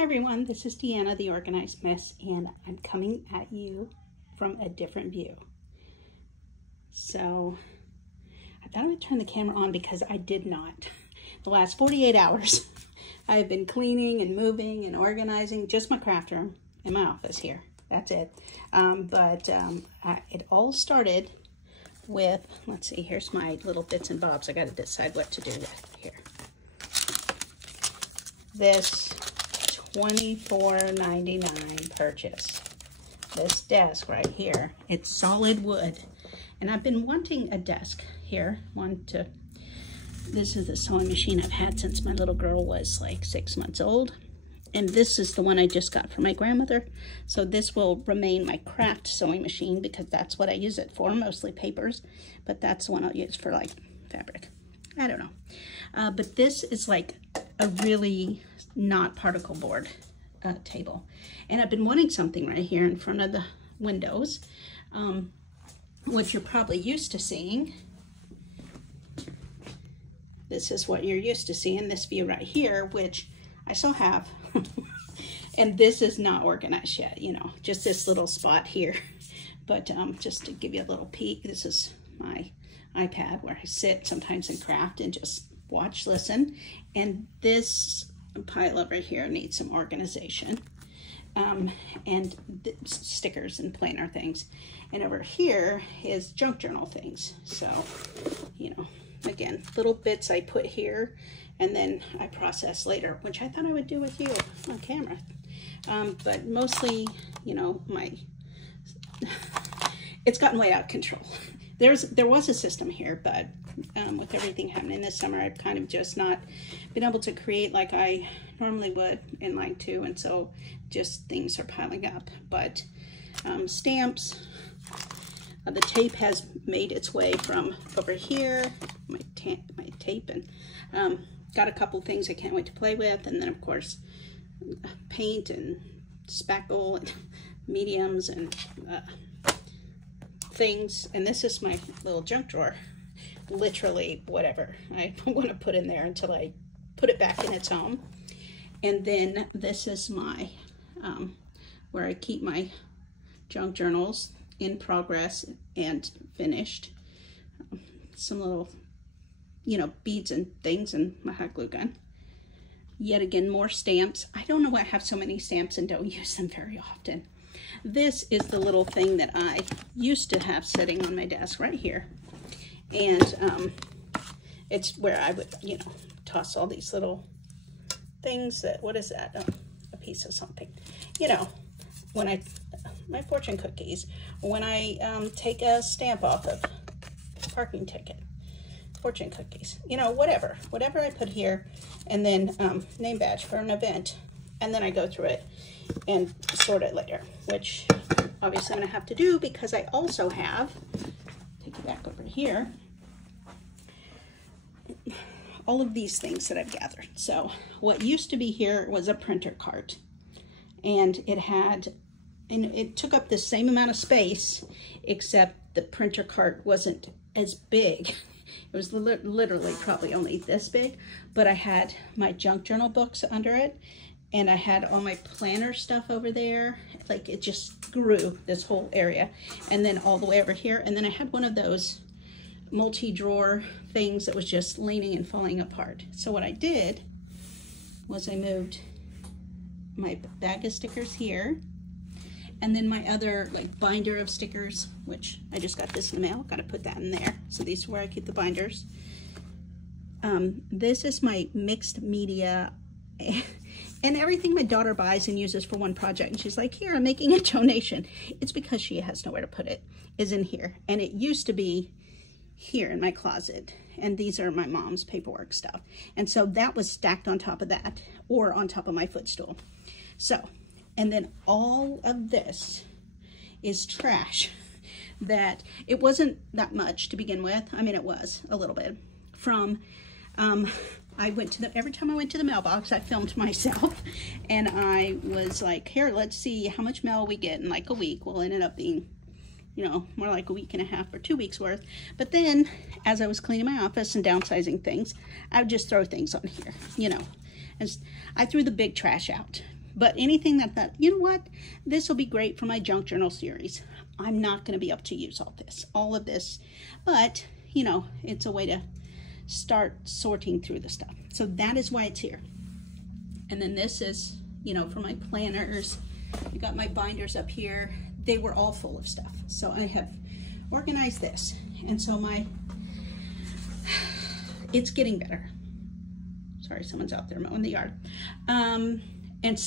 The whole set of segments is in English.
Hi everyone, this is Deanna, the Organized Mess, and I'm coming at you from a different view. So, I thought I would turn the camera on because I did not. The last 48 hours, I have been cleaning and moving and organizing just my craft room and my office here. That's it. It all started with, let's see, here's my little bits and bobs. I got to decide what to do with here. This $24.99 purchase. This desk right here, it's solid wood. And I've been wanting a desk here. This is the sewing machine I've had since my little girl was like 6 months old. And this is the one I just got from my grandmother. So this will remain my craft sewing machine because that's what I use it for, mostly papers. But that's the one I'll use for like fabric. I don't know. But this is like a really not particle board table. And I've been wanting something right here in front of the windows, which you're probably used to seeing. This is what you're used to seeing, this view right here, which I still have. And this is not organized yet, you know, just this little spot here. But just to give you a little peek, this is my iPad where I sit sometimes and craft and just watch, listen. And this pile over here needs some organization. And stickers and planner things. And over here is junk journal things. So, you know, again, little bits I put here and then I process later, which I thought I would do with you on camera. But mostly, you know, it's gotten way out of control. There was a system here, but with everything happening this summer, I've kind of just not been able to create like I normally would and like to, and so just things are piling up. But stamps, the tape has made its way from over here, my tape, and got a couple things I can't wait to play with, and then of course paint and spackle and mediums and things. And this is my little junk drawer, literally whatever I want to put in there until I put it back in its home. And then this is my where I keep my junk journals in progress and finished. Some little, you know, beads and things and my hot glue gun. Yet again, more stamps. I don't know why I have so many stamps and don't use them very often. This is the little thing that I used to have sitting on my desk right here. And it's where I would, you know, toss all these little things that, what is that? Oh, a piece of something. You know, when my fortune cookies, when I take a stamp off of parking ticket, fortune cookies, you know, whatever I put here, and then name badge for an event, and then I go through it and sort it later, which obviously I'm gonna have to do because I also have, take it back over here, all of these things that I've gathered. So what used to be here was a printer cart, and it took up the same amount of space, except the printer cart wasn't as big. It was literally probably only this big, but I had my junk journal books under it, and I had all my planner stuff over there. Like, it just grew, this whole area, and then all the way over here. And then I had one of those multi-drawer things that was just leaning and falling apart. So what I did was I moved my bag of stickers here, and then my other like binder of stickers, which I just got this in the mail, got to put that in there. So these are where I keep the binders. This is my mixed media and everything my daughter buys and uses for one project. And she's like, here, I'm making a donation. It's because she has nowhere to put it, is in here. And it used to be here in my closet. And these are my mom's paperwork stuff. And so that was stacked on top of that, or on top of my footstool. So, and then all of this is trash that it wasn't that much to begin with. I mean, it was a little bit from, every time I went to the mailbox, I filmed myself, and I was like, here, let's see how much mail we get in like a week. Well, it ended up being, you know, more like a week and a half or 2 weeks worth. But then as I was cleaning my office and downsizing things, I would just throw things on here, you know. And I threw the big trash out But anything that you know what, this will be great for my junk journal series. I'm not going to be able to use all of this, but you know, it's a way to start sorting through the stuff. So that is why it's here. And then this is, you know, for my planners. I got my binders up here. They were all full of stuff. So I have organized this. And so it's getting better. Sorry, someone's out there mowing the yard. And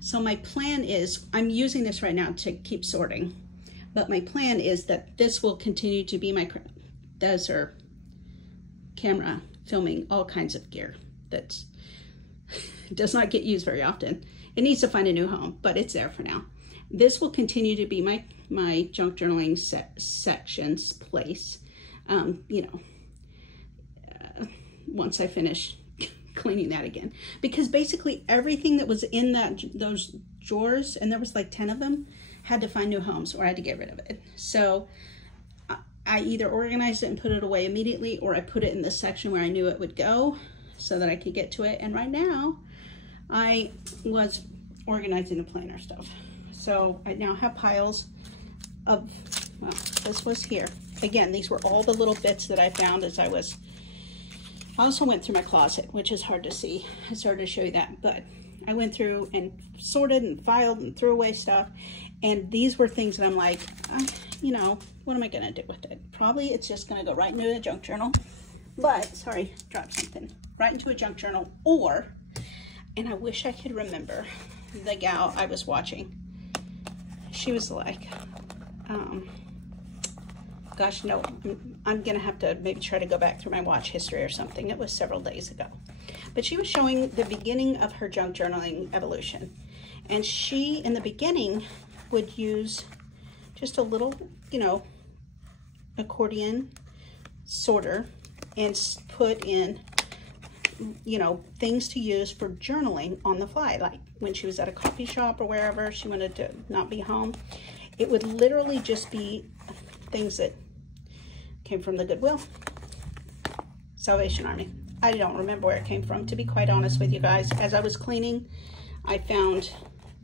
so my plan is, I'm using this right now to keep sorting, but my plan is that this will continue to be my, those are camera, filming, all kinds of gear that does not get used very often. It needs to find a new home, but it's there for now. This will continue to be my junk journaling sections place, you know, once I finish cleaning that again. Because basically everything that was in those drawers, and there was like 10 of them, had to find new homes or I had to get rid of it. So I either organized it and put it away immediately, or I put it in the section where I knew it would go so that I could get to it. And right now I was organizing the planner stuff. So I now have piles of, well, this was here. Again, these were all the little bits that I found as I also went through my closet, which is hard to see. I started to show you that, but I went through and sorted and filed and threw away stuff. And these were things that I'm like, you know, what am I gonna do with it? Probably it's just gonna go right into a junk journal. But, sorry, dropped something. Right into a junk journal, or, and I wish I could remember the gal I was watching. She was like, gosh, no, I'm gonna have to maybe try to go back through my watch history or something. It was several days ago. But she was showing the beginning of her junk journaling evolution. And she, in the beginning, would use just a little, you know, accordion sorter and put in, you know, things to use for journaling on the fly. Like when she was at a coffee shop or wherever she wanted to not be home, it would literally just be things that came from the Goodwill, Salvation Army. I don't remember where it came from, to be quite honest with you guys. As I was cleaning, I found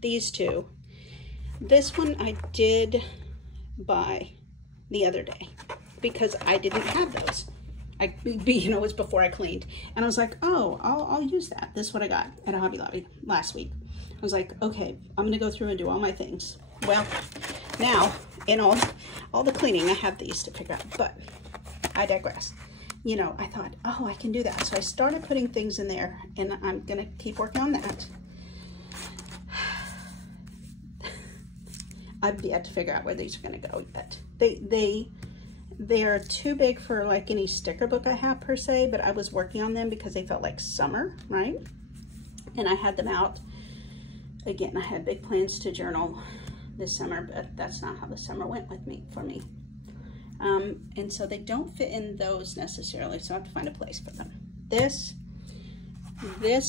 these two. This one I did buy the other day because I didn't have those. You know, it was before I cleaned. And I was like, oh, I'll use that. This is what I got at Hobby Lobby last week. I was like, okay, I'm gonna go through and do all my things. Well, now, in all the cleaning, I have these to figure out, but I digress. You know, I thought, oh, I can do that. So I started putting things in there, and I'm gonna keep working on that. I've yet to figure out where these are gonna go yet. They are too big for like any sticker book I have per se, but I was working on them because they felt like summer, right? And I had them out. Again, I had big plans to journal this summer, but that's not how the summer went for me. And so they don't fit in those necessarily, so I have to find a place for them. This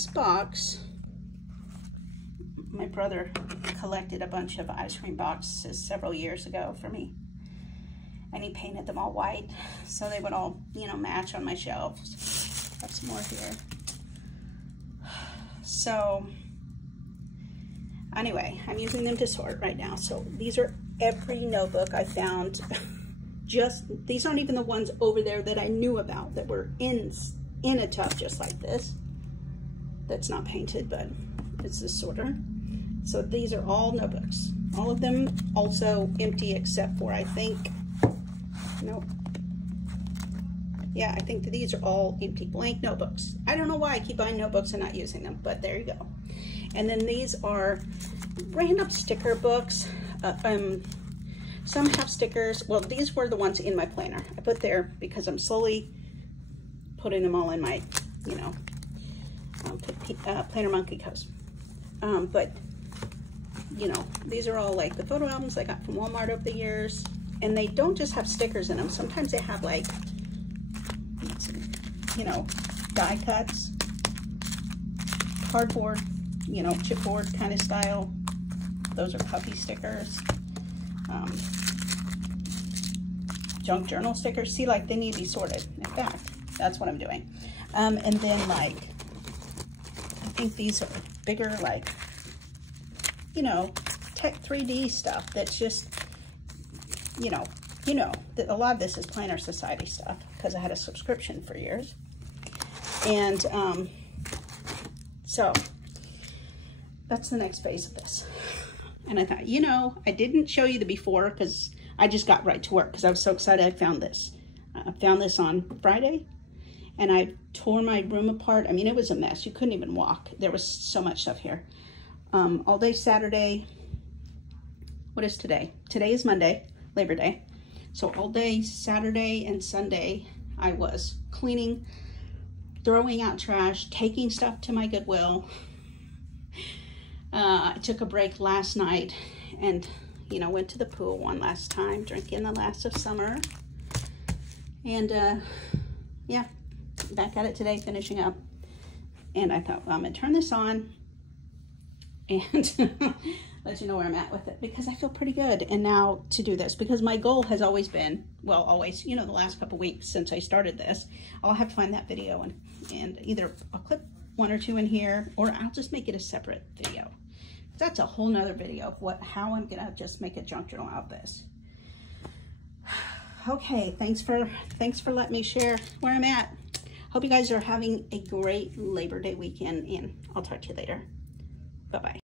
box, my brother collected a bunch of ice cream boxes several years ago for me, and he painted them all white so they would all, you know, match on my shelves. Got some more here. So anyway, I'm using them to sort right now. So these are every notebook I found. These aren't even the ones over there that I knew about that were in a tub just like this. That's not painted, but it's a sorter. So these are all notebooks. All of them also empty except for, I think, nope. Yeah, I think that these are all empty, blank notebooks. I don't know why I keep buying notebooks and not using them, but there you go. And then these are random sticker books. Some have stickers. Well, these were the ones in my planner. I put there because I'm slowly putting them all in my, you know, Planner Monkey Coast. But, you know, these are all like the photo albums I got from Walmart over the years. And they don't just have stickers in them. Sometimes they have like, you know, die cuts, cardboard, you know, chipboard kind of style. Those are puppy stickers. Junk journal stickers. See, like, they need to be sorted. In fact, that's what I'm doing. And then, like, I think these are bigger, like, you know, tech 3D stuff that's just, you know, that a lot of this is Planner Society stuff because I had a subscription for years. And so that's the next phase of this. And I thought, you know, I didn't show you the before because I just got right to work because I was so excited I found this. I found this on Friday and I tore my room apart. I mean, it was a mess. You couldn't even walk. There was so much stuff here. All day Saturday. What is today? Today is Monday, Labor Day. So all day Saturday and Sunday, I was cleaning, throwing out trash, taking stuff to my Goodwill. I took a break last night and, you know, went to the pool one last time, drinking the last of summer. And yeah, back at it today, finishing up. And I thought, well, I'm gonna turn this on and let you know where I'm at with it because I feel pretty good. And now to do this, because my goal has always been, well, always, you know, the last couple weeks since I started this, I'll have to find that video and either I'll clip one or two in here or I'll just make it a separate video. That's a whole nother video of how I'm gonna just make a junk journal out of this. Okay, thanks for letting me share where I'm at. Hope you guys are having a great Labor Day weekend and I'll talk to you later. Bye-bye.